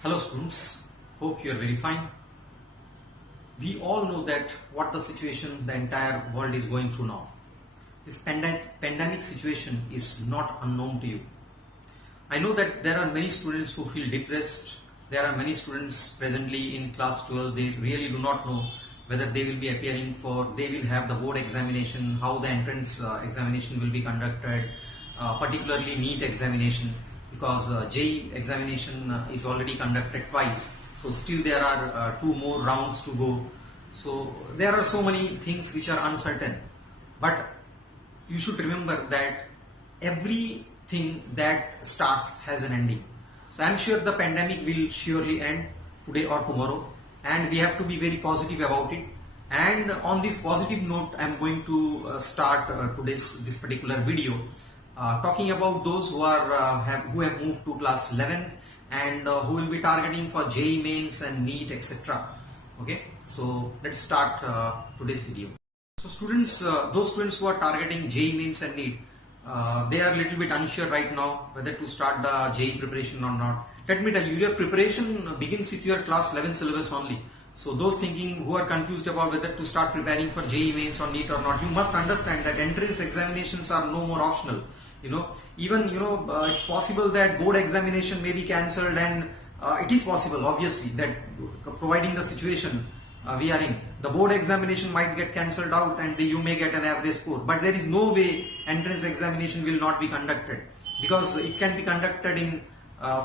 Hello students, hope you are very fine. We all know that what the situation the entire world is going through now. This pandemic situation is not unknown to you. I know that there are many students who feel depressed. There are many students presently in class 12. They really do not know whether they will be appearing for, they will have the board examination, how the entrance examination will be conducted, particularly NEET examination, because JEE examination is already conducted twice. So still there are 2 more rounds to go. So there are so many things which are uncertain. But you should remember that everything that starts has an ending. So I am sure the pandemic will surely end today or tomorrow, and we have to be very positive about it. And on this positive note, I am going to start this particular video talking about those who have moved to class 11th and who will be targeting for JEE mains and NEET, etc. Okay, so let's start today's video. So students, those students who are targeting JEE mains and NEET, they are a little bit unsure right now whether to start the JEE preparation or not. Let me tell you, your preparation begins with your class 11 syllabus only. So those thinking who are confused about whether to start preparing for JEE mains or NEET or not, you must understand that entrance examinations are no more optional. Even it's possible that board examination may be cancelled, and it is possible obviously that providing the situation we are in, the board examination might get cancelled out and you may get an average score, but there is no way entrance examination will not be conducted, because it can be conducted in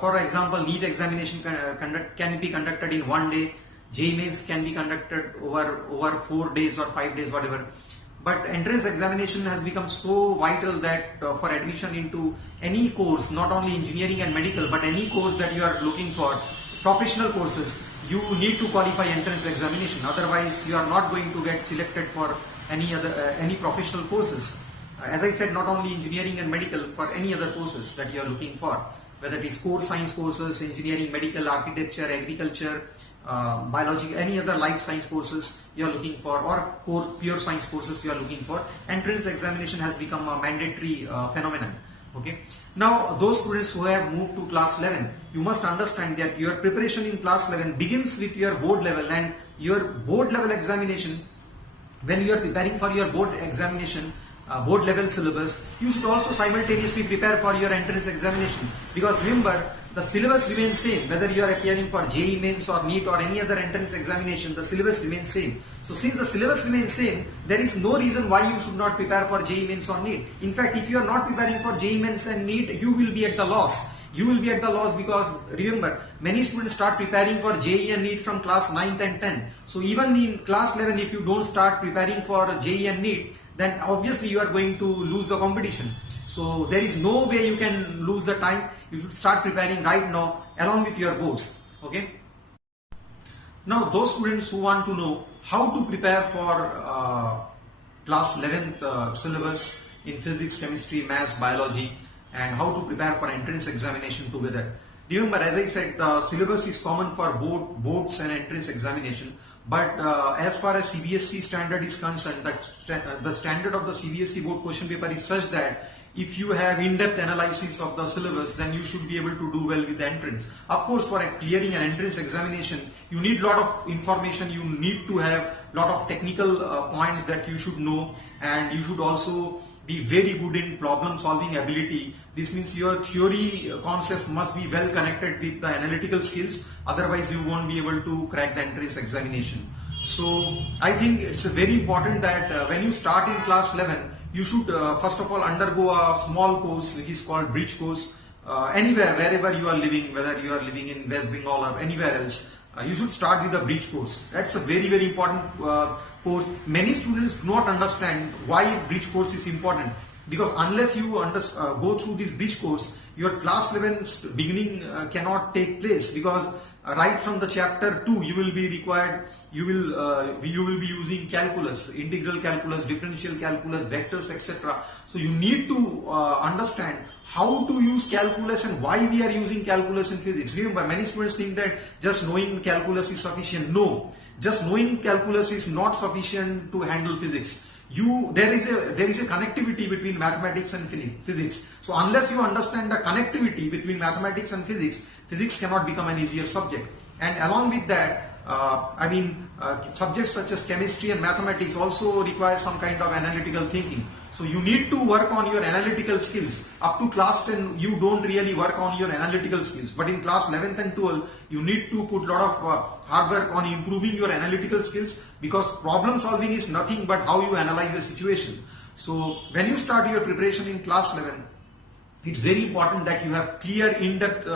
for example, NEET examination can be conducted in 1 day, JEE mains can be conducted over 4 days or 5 days, whatever. But entrance examination has become so vital that for admission into any course, not only engineering and medical, but any course that you are looking for, professional courses, you need to qualify entrance examination. Otherwise, you are not going to get selected for any professional courses. As I said, not only engineering and medical, for any other courses that you are looking for, whether it is core science courses, engineering, medical, architecture, agriculture, biology, any other life science courses you are looking for, or core pure science courses you are looking for, entrance examination has become a mandatory phenomenon. Okay. Now those students who have moved to class 11, you must understand that your preparation in class 11 begins with your board level, and your board level examination, when you are preparing for your board examination, board level syllabus, you should also simultaneously prepare for your entrance examination, because remember, the syllabus remains same whether you are appearing for JEE mains or NEET or any other entrance examination. The syllabus remains same. So since the syllabus remains same, there is no reason why you should not prepare for JEE mains or NEET. In fact, if you are not preparing for JEE mains and NEET, you will be at the loss. You will be at the loss, because remember, many students start preparing for JEE and NEET from class 9th and 10th. So even in class 11, if you don't start preparing for JEE and NEET, then obviously you are going to lose the competition. So there is no way you can lose the time. You should start preparing right now along with your boards. Okay. Now those students who want to know how to prepare for class 11th syllabus in physics, chemistry, maths, biology, and how to prepare for entrance examination together. Remember, as I said, the syllabus is common for both boards and entrance examination. But as far as CBSE standard is concerned, the standard of the CBSE board question paper is such that if you have in-depth analysis of the syllabus, then you should be able to do well with the entrance. Of course, for clearing an entrance examination, you need a lot of information, you need to have a lot of technical points that you should know, and you should also be very good in problem solving ability. This means your theory concepts must be well connected with the analytical skills, otherwise you won't be able to crack the entrance examination. So I think it's very important that when you start in class 11, you should first of all undergo a small course which is called bridge course. Anywhere, wherever you are living, whether you are living in West Bengal or anywhere else, you should start with a bridge course. That's a very, very important course. Many students do not understand why bridge course is important, because unless you go through this bridge course, your class 11 beginning cannot take place, because right from the chapter 2 you will be required, you will be using calculus, integral calculus, differential calculus, vectors, etc. So you need to understand how to use calculus and why we are using calculus in physics. Remember, many students think that just knowing calculus is sufficient. No, just knowing calculus is not sufficient to handle physics. there is a connectivity between mathematics and physics. So unless you understand the connectivity between mathematics and physics cannot become an easier subject. And along with that, subjects such as chemistry and mathematics also require some kind of analytical thinking. So you need to work on your analytical skills. Up to class 10, you don't really work on your analytical skills. But in class 11th and 12th, you need to put a lot of hard work on improving your analytical skills, because problem solving is nothing but how you analyze the situation. So when you start your preparation in class 11, it's very important that you have clear, in-depth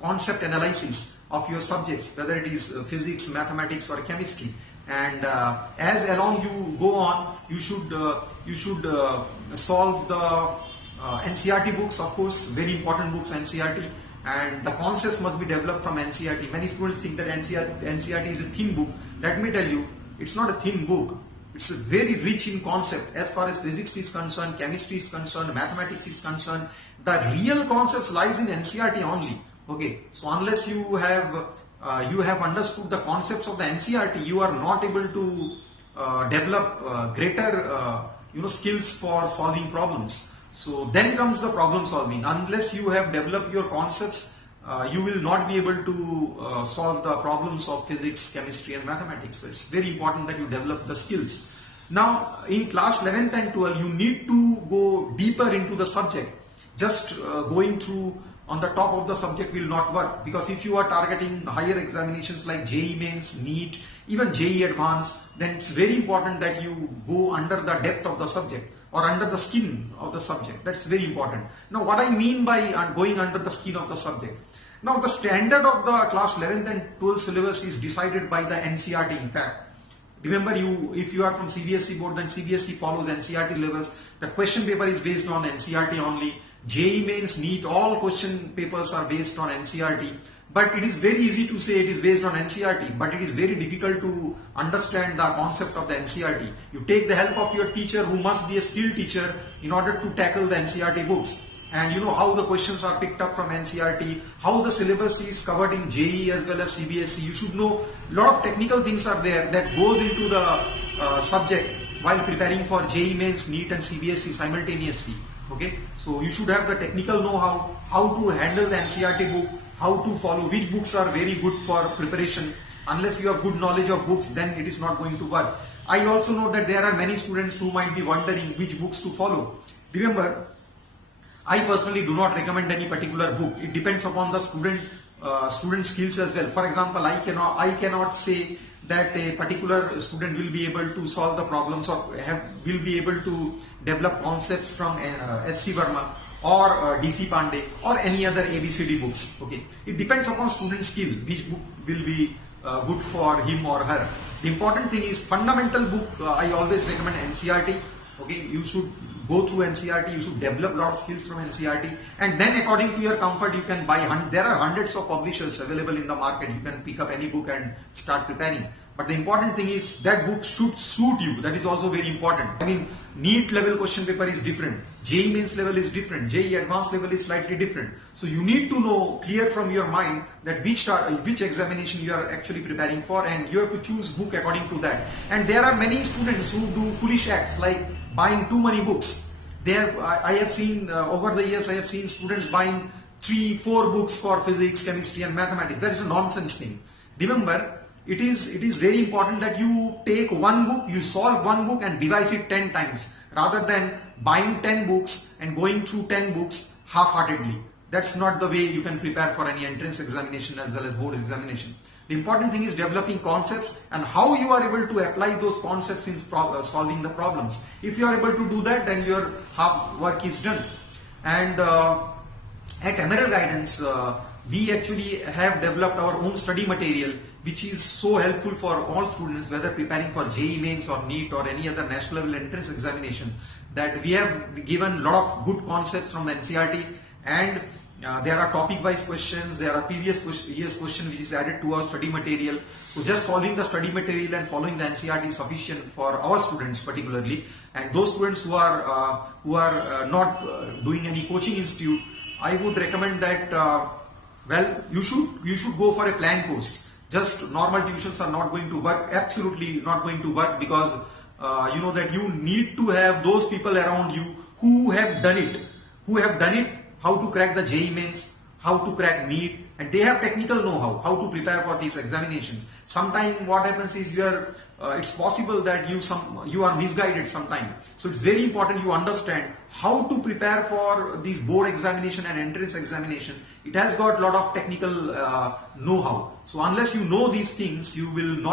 concept analysis of your subjects, whether it is physics, mathematics or chemistry. And as along you go on, you should solve the NCERT books, of course, very important books, NCERT, and the concepts must be developed from NCERT. Many students think that NCERT is a thin book. Let me tell you, it's not a thin book. It's very rich in concept. As far as physics is concerned, chemistry is concerned, mathematics is concerned, the real concepts lies in NCERT only. Okay, so unless you have understood the concepts of the NCERT, you are not able to develop greater skills for solving problems. So then comes the problem solving. Unless you have developed your concepts, you will not be able to solve the problems of physics, chemistry and mathematics. So it's very important that you develop the skills. Now in class 11th and 12th, you need to go deeper into the subject. Just going through on the top of the subject will not work, because if you are targeting higher examinations like JEE Mains, NEET, even JEE Advanced, then it's very important that you go under the depth of the subject or under the skin of the subject. That's very important. Now what I mean by going under the skin of the subject, now the standard of the class 11th and 12th syllabus is decided by the NCERT. In fact, remember, if you are from CBSE board, then CBSE follows NCERT syllabus. The question paper is based on NCERT only. JEE Mains, NEET, all question papers are based on NCERT. But it is very easy to say it is based on NCERT, but it is very difficult to understand the concept of the NCERT. You take the help of your teacher, who must be a skilled teacher, in order to tackle the NCERT books. And you know how the questions are picked up from NCERT, how the syllabus is covered in JEE as well as CBSE. You should know a lot of technical things are there that goes into the subject while preparing for JEE Mains, NEET and CBSE simultaneously. Okay, so you should have the technical know-how, how to handle the NCERT book, how to follow, which books are very good for preparation. Unless you have good knowledge of books, then it is not going to work. I also know that there are many students who might be wondering which books to follow. Remember, I personally do not recommend any particular book. It depends upon the student skills as well. For example, I cannot say that a particular student will be able to solve the problems or will be able to develop concepts from S.C. Verma or D.C. Pandey or any other ABCD books. Okay, it depends upon student skill which book will be good for him or her. The important thing is fundamental book. I always recommend NCERT. Okay, you should go through NCERT, you should develop a lot of skills from NCERT, and then according to your comfort you can buy. There are hundreds of publishers available in the market. You can pick up any book and start preparing. But the important thing is that book should suit you. That is also very important. I mean, NEET level question paper is different, JEE Mains level is different, JEE Advanced level is slightly different. So you need to know clear from your mind that which examination you are actually preparing for, and you have to choose book according to that. And there are many students who do foolish acts like buying too many books. I have seen over the years, I have seen students buying 3-4 books for physics, chemistry and mathematics. That is a nonsense thing. Remember, it is very important that you take one book, you solve one book and revise it 10 times rather than buying 10 books and going through 10 books half-heartedly. That's not the way you can prepare for any entrance examination as well as board examination. The important thing is developing concepts and how you are able to apply those concepts in solving the problems. If you are able to do that, then your half work is done. And at Emerald Guidance, we actually have developed our own study material, which is so helpful for all students, whether preparing for JEE Mains or NEET or any other national level entrance examination, that we have given a lot of good concepts from the NCERT, and there are topic-wise questions, there are previous year's question which is added to our study material. So just following the study material and following the NCERT is sufficient for our students particularly, and those students who are not doing any coaching institute, I would recommend that well, you should go for a planned course. Just normal tuitions are not going to work, absolutely not going to work, because you know that you need to have those people around you who have done it, how to crack the JEE mains, how to crack NEET, and they have technical know-how, how to prepare for these examinations. Sometimes what happens is it's possible that you are misguided sometimes. So it's very important you understand how to prepare for these board examination and entrance examination. It has got a lot of technical know-how. So unless you know these things, you will not